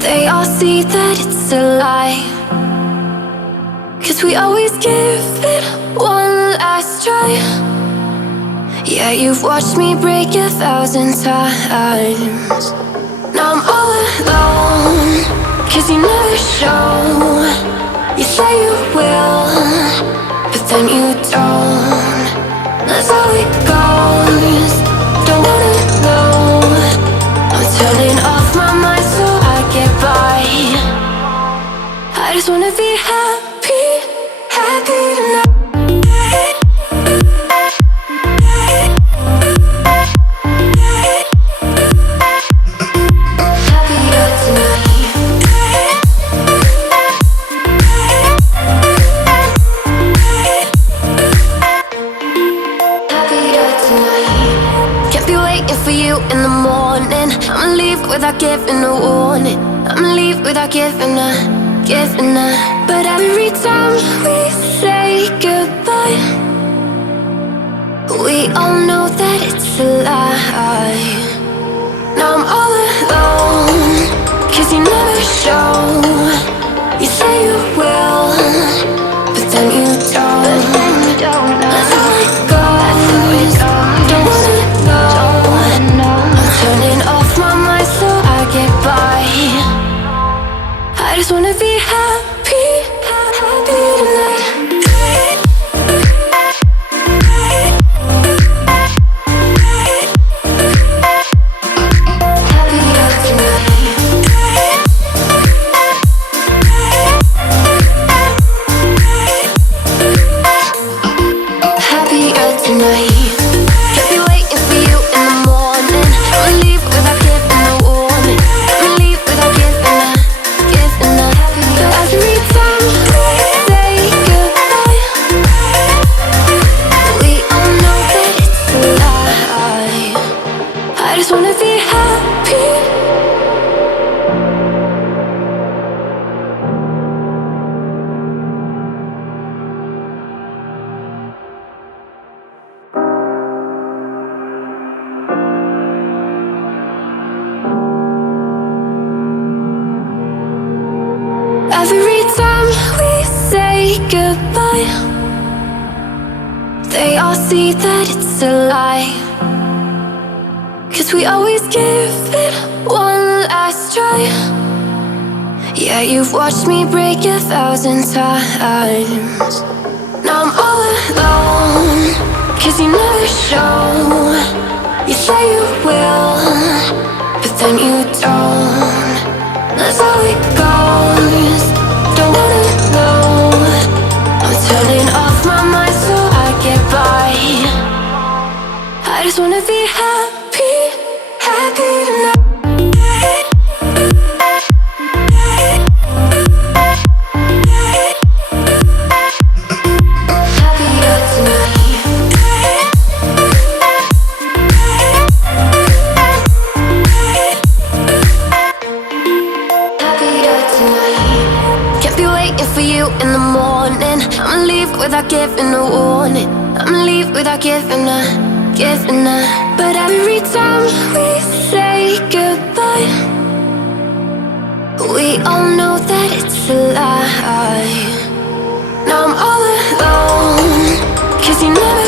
They all see that it's a lie, 'cause we always give it one last try. Yeah, you've watched me break 1,000 times. Now I'm all alone, 'cause you never show. You say you will, but then you don't. That's how it goes. Don't wanna know. I'm turning off my mind so I get by. I just wanna be happy, happy tonight. In the morning, I'ma leave without giving a warning. I'ma leave without giving a. But every time we say goodbye, we all know that it's a lie. Now I'm all alone, 'cause you never show. You say you will, but then you don't. That's how it goes. Don't wanna know. Turning off my mind so I get by. I just wanna be happy, happy tonight. Happier tonight. Happier tonight. Every time we say goodbye, they all see that it's a lie, 'cause we always give it one last try. Yeah, you've watched me break 1,000 times. Now I'm all alone, 'cause you never show. You say you will, but then you don't. That's how it goes. Don't wanna know. I'm turning off my mind so I get by. I just wanna be happy, happy tonight. Happier tonight. Happier tonight. Can't be waiting for you in the morning. I'ma leave without giving a warning. I'ma leave without giving a. But every time we say goodbye, we all know that it's a lie. Now I'm all alone, 'cause you never